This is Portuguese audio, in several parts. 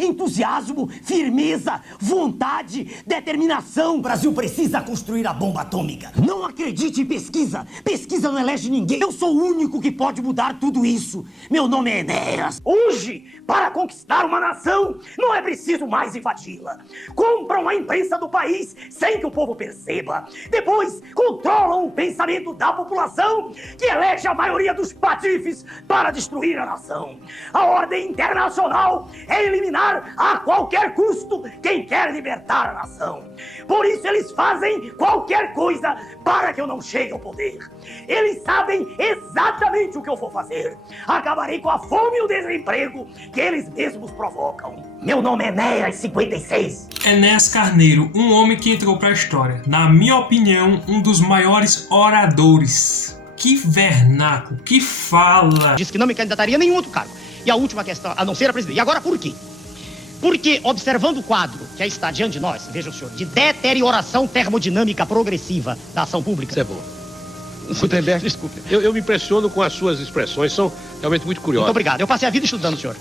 Entusiasmo, firmeza, vontade, determinação. O Brasil precisa construir a bomba atômica. Não acredite em pesquisa. Pesquisa não elege ninguém. Eu sou o único que pode mudar tudo isso. Meu nome é Enéas. Hoje, para conquistar uma nação, não é preciso mais invadi-la. Compram a imprensa do país sem que o povo perceba. Depois, controlam o pensamento da população, que elege a maioria dos patifes para destruir a nação. A ordem internacional é eliminar a qualquer custo quem quer libertar a nação. Por isso eles fazem qualquer coisa para que eu não chegue ao poder. Eles sabem exatamente o que eu vou fazer. Acabarei com a fome e o desemprego que eles mesmos provocam. Meu nome é Enéas 56. Enéas Carneiro, um homem que entrou para a história. Na minha opinião, um dos maiores oradores. Que vernáculo, que fala. Disse que não me candidataria a nenhum outro cargo. E a última questão, a não ser a presidente. E agora por quê? Porque, observando o quadro que aí está diante de nós, veja o senhor, de deterioração termodinâmica progressiva da ação pública. Isso é bom. Gutenberg, desculpe. Eu me impressiono com as suas expressões, são realmente muito curiosas. Muito obrigado. Eu passei a vida estudando, senhor.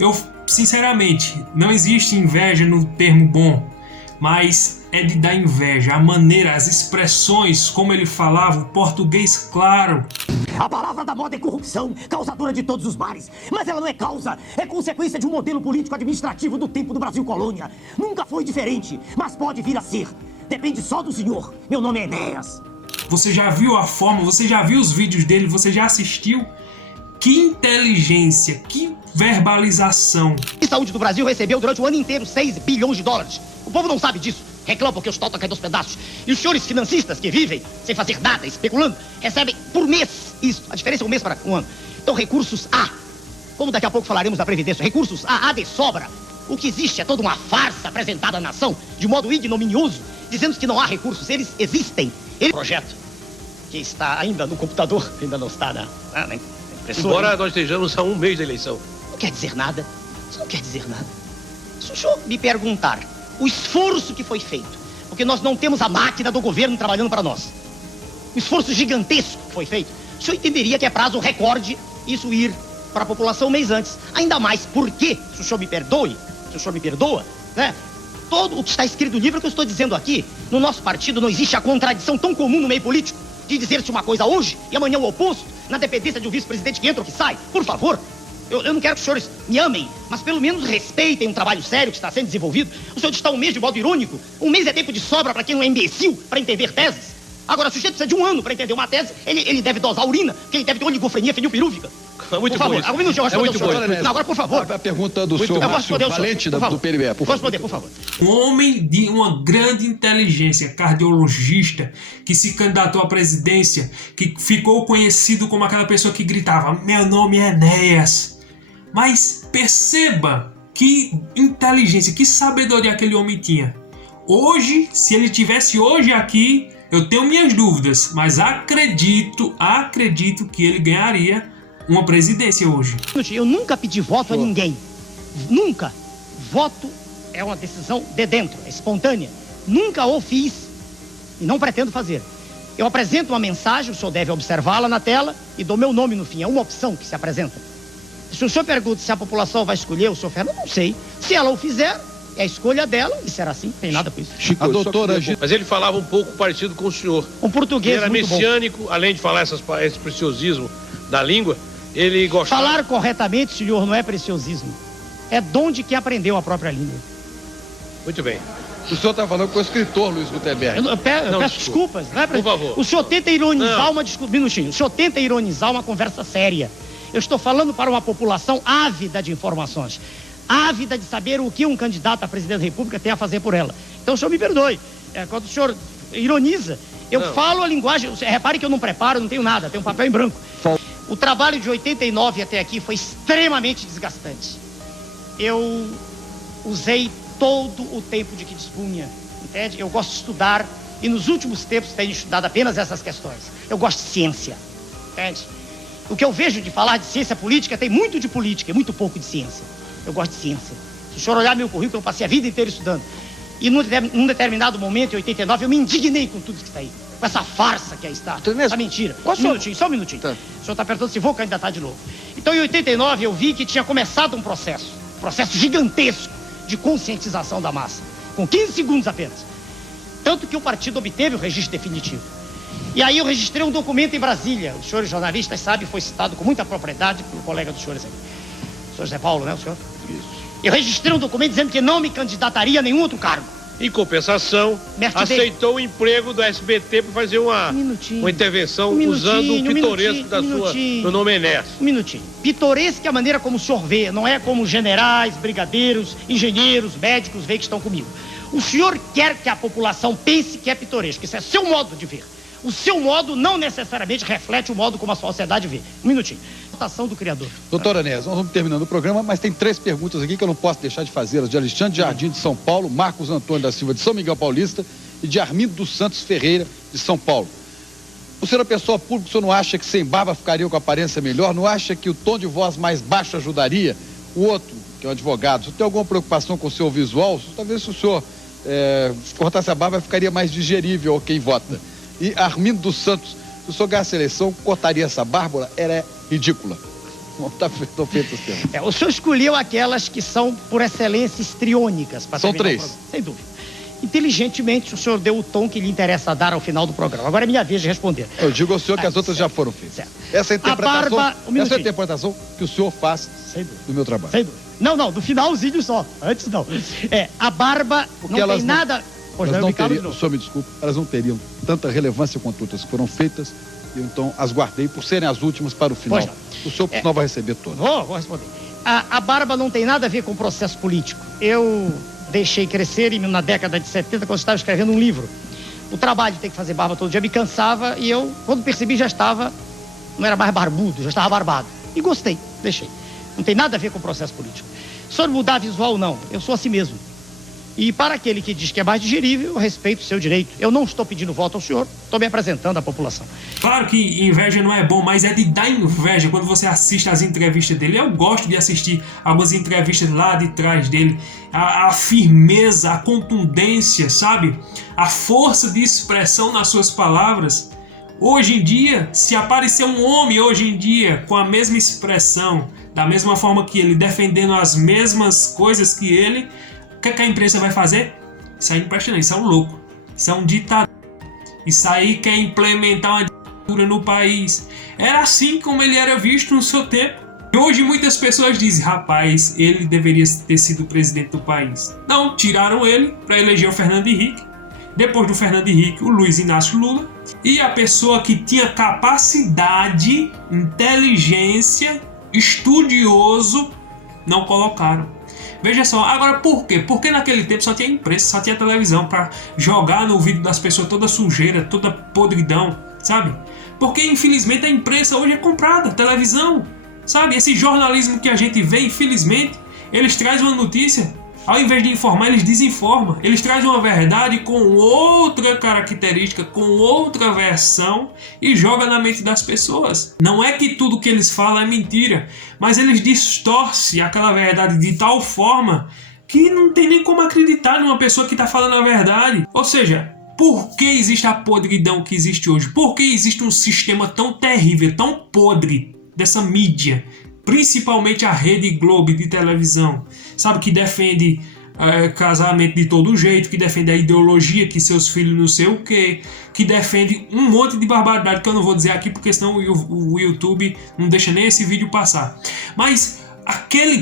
Eu, sinceramente, não existe inveja no termo bom, mas é de dar inveja. A maneira, as expressões, como ele falava, o português claro. A palavra da moda é corrupção, causadora de todos os males. Mas ela não é causa, é consequência de um modelo político-administrativo do tempo do Brasil colônia. Nunca foi diferente, mas pode vir a ser. Depende só do senhor. Meu nome é Enéas. Você já viu a forma, você já viu os vídeos dele, você já assistiu? Que inteligência, que verbalização. A saúde do Brasil recebeu durante o ano inteiro 6 bilhões de dólares. O povo não sabe disso. Reclama porque os totam caem dos pedaços. E os senhores financistas que vivem sem fazer nada, especulando, recebem por mês isso. A diferença é um mês para um ano. Então, recursos há. Como daqui a pouco falaremos da Previdência, recursos há de sobra. O que existe é toda uma farsa apresentada à nação, de modo ignominioso, dizendo que não há recursos. Eles existem. Ele projeto que está ainda no computador, ainda não está na impressora. Embora nós estejamos a um mês da eleição. Não quer dizer nada. Isso não quer dizer nada. Se o senhor me perguntar o esforço que foi feito, porque nós não temos a máquina do governo trabalhando para nós. O esforço gigantesco que foi feito, o senhor entenderia que é prazo recorde isso ir para a população um mês antes. Ainda mais porque, se o senhor me perdoe, se o senhor me perdoa, né? Todo o que está escrito no livro que eu estou dizendo aqui, no nosso partido não existe a contradição tão comum no meio político de dizer-se uma coisa hoje e amanhã o oposto, na dependência de um vice-presidente que entra ou que sai. Por favor. Eu não quero que os senhores me amem, mas pelo menos respeitem um trabalho sério que está sendo desenvolvido. O senhor está um mês de modo irônico. Um mês é tempo de sobra para quem não é imbecil para entender teses. Agora, o sujeito precisa de um ano para entender uma tese, ele deve dosar urina, porque ele deve ter oligofrenia fenilpirúvica. Muito por favor, bom. Um minutinho, É muito bom. Não, agora, por favor. A pergunta do senhor Márcio Valente, do PNB, por favor. Posso responder, por favor. Um homem de uma grande inteligência, cardiologista, que se candidatou à presidência, que ficou conhecido como aquela pessoa que gritava: meu nome é Enéas. Mas perceba que inteligência, que sabedoria aquele homem tinha. Hoje, se ele tivesse hoje aqui, eu tenho minhas dúvidas, mas acredito que ele ganharia uma presidência hoje. Eu nunca pedi voto a ninguém. Nunca. Voto é uma decisão de dentro, é espontânea. Nunca o fiz e não pretendo fazer. Eu apresento uma mensagem, o senhor deve observá-la na tela e dou meu nome no fim. É uma opção que se apresenta. Se o senhor pergunta se a população vai escolher o senhor Fernando, não sei. Se ela o fizer, é a escolha dela e será assim, não tem nada com isso. Chico, a doutora... Mas ele falava um pouco parecido com o senhor. Um português ele era muito messiânico, bom. Além de falar esse preciosismo da língua, ele gostava... Falar corretamente, senhor, não é preciosismo. É dom de quem aprendeu a própria língua. Muito bem. O senhor está falando com o escritor Luiz Gutenberg. Eu peço desculpas. Não é Por favor. O senhor tenta ironizar minutinho. O senhor tenta ironizar uma conversa séria. Eu estou falando para uma população ávida de informações, ávida de saber o que um candidato a presidente da República tem a fazer por ela. Então o senhor me perdoe. Quando o senhor ironiza, eu falo a linguagem. Repare que eu não preparo, não tenho nada, tenho um papel em branco. O trabalho de 89 até aqui foi extremamente desgastante. Eu usei todo o tempo de que dispunha, entende? Eu gosto de estudar e nos últimos tempos tenho estudado apenas essas questões. Eu gosto de ciência, entende? O que eu vejo de falar de ciência política tem muito de política e muito pouco de ciência. Eu gosto de ciência. Se o senhor olhar meu currículo, eu passei a vida inteira estudando. E num determinado momento, em 89, eu me indignei com tudo que está aí. Com essa farsa que aí está. Essa mentira. Só um minutinho. Tá. O senhor está perguntando se vou candidatar de novo. Então, em 89, eu vi que tinha começado um processo gigantesco de conscientização da massa, com 15 segundos apenas. Tanto que o partido obteve o registro definitivo. E aí eu registrei um documento em Brasília. Os senhores jornalistas sabem, foi citado com muita propriedade pelo colega dos senhores aí. O senhor Zé Paulo, né, o senhor? Isso. Eu registrei um documento dizendo que não me candidataria a nenhum outro cargo. Em compensação, aceitou o emprego do SBT para fazer uma intervenção usando o pitoresco do nome Enéas. Um minutinho. Pitoresco é a maneira como o senhor vê, não é como generais, brigadeiros, engenheiros, médicos veem que estão comigo. O senhor quer que a população pense que é pitoresco, isso é seu modo de ver. O seu modo não necessariamente reflete o modo como a sociedade vê. Um minutinho. Votação do criador. Doutor Enéas, nós vamos terminando o programa, mas tem 3 perguntas aqui que eu não posso deixar de fazê-las. De Alexandre Jardim, de São Paulo, Marcos Antônio da Silva, de São Miguel Paulista e de Armindo dos Santos Ferreira, de São Paulo. O senhor é pessoa pública, o senhor não acha que sem barba ficaria com aparência melhor? Não acha que o tom de voz mais baixo ajudaria? O outro, que é um advogado, o senhor tem alguma preocupação com o seu visual? Talvez se o senhor cortasse a barba, ficaria mais digerível a quem vota. E Armindo dos Santos, se o senhor ganhasse a eleição, cortaria essa barba? Ela é ridícula. Estão feitas as perguntas. O senhor escolheu aquelas que são, por excelência, histriônicas. São 3. Sem dúvida. Inteligentemente, o senhor deu o tom que lhe interessa dar ao final do programa. Agora é minha vez de responder. Eu digo ao senhor que as outras já foram feitas. Certo. Essa é a interpretação que o senhor faz do meu trabalho. Sem dúvida. Não, do finalzinho só. Antes não. A barba porque não tem nada... O senhor me desculpe, elas não teriam tanta relevância quanto outras que foram feitas, e eu então as guardei por serem as últimas para o final. O senhor, por sinal, vai receber todas. Vou responder. A barba não tem nada a ver com o processo político. Eu deixei crescer na década de 70, quando eu estava escrevendo um livro. O trabalho de ter que fazer barba todo dia me cansava, e eu, quando percebi, não era mais barbudo, já estava barbado. E gostei, deixei. Não tem nada a ver com o processo político. Se eu mudar visual, não. Eu sou assim mesmo. E para aquele que diz que é mais digerível, eu respeito o seu direito. Eu não estou pedindo voto ao senhor, estou me apresentando à população. Claro que inveja não é bom, mas é de dar inveja quando você assiste às entrevistas dele. Eu gosto de assistir algumas entrevistas lá de trás dele. A firmeza, a contundência, sabe? A força de expressão nas suas palavras. Hoje em dia, se aparecer um homem hoje em dia com a mesma expressão, da mesma forma que ele, defendendo as mesmas coisas que ele... O que a imprensa vai fazer? Isso aí não presta não, isso é um louco. Isso é um ditador. Isso aí quer implementar uma ditadura no país. Era assim como ele era visto no seu tempo. E hoje muitas pessoas dizem, rapaz, ele deveria ter sido presidente do país. Não, tiraram ele para eleger o Fernando Henrique. Depois do Fernando Henrique, o Luiz Inácio Lula. E a pessoa que tinha capacidade, inteligência, estudioso, não colocaram. Veja só, agora por quê? Porque naquele tempo só tinha imprensa, só tinha televisão para jogar no ouvido das pessoas toda sujeira, toda podridão, sabe? Porque infelizmente a imprensa hoje é comprada, televisão, sabe? Esse jornalismo que a gente vê, infelizmente, eles trazem uma notícia, ao invés de informar, eles desinformam. Eles trazem uma verdade com outra característica, com outra versão e jogam na mente das pessoas. Não é que tudo que eles falam é mentira, mas eles distorcem aquela verdade de tal forma que não tem nem como acreditar numa pessoa que está falando a verdade. Ou seja, por que existe a podridão que existe hoje? Por que existe um sistema tão terrível, tão podre dessa mídia? Principalmente a Rede Globo de televisão, sabe, que defende casamento de todo jeito, que defende a ideologia, que seus filhos não sei o que defende um monte de barbaridade que eu não vou dizer aqui, porque senão o YouTube não deixa nem esse vídeo passar. Mas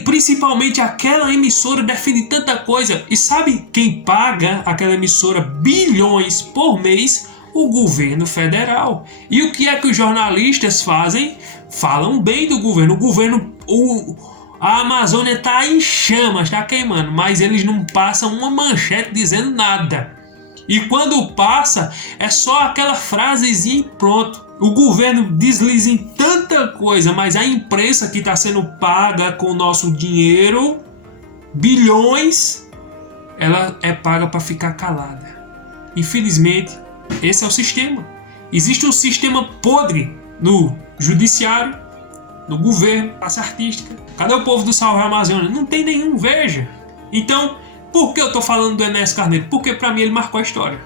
principalmente aquela emissora defende tanta coisa, e sabe quem paga aquela emissora bilhões por mês? O governo federal. E o que é que os jornalistas fazem? Falam bem do governo. A Amazônia está em chamas, está queimando, mas eles não passam uma manchete dizendo nada. E quando passa, é só aquela frasezinha e pronto. O governo desliza em tanta coisa, mas a imprensa que está sendo paga com o nosso dinheiro, bilhões, ela é paga para ficar calada. Infelizmente, esse é o sistema. Existe um sistema podre no judiciário, no governo, classe artística. Cadê o povo do Salve Amazônia? Não tem nenhum, veja. Então, por que eu estou falando do Enéas Carneiro? Porque para mim ele marcou a história.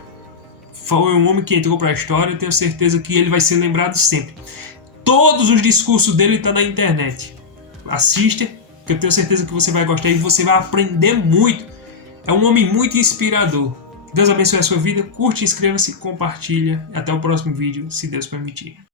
Foi um homem que entrou para a história, eu tenho certeza que ele vai ser lembrado sempre. Todos os discursos dele estão na internet. assista, que eu tenho certeza que você vai gostar e você vai aprender muito. É um homem muito inspirador. Deus abençoe a sua vida, curte, inscreva-se, compartilha. Até o próximo vídeo, se Deus permitir.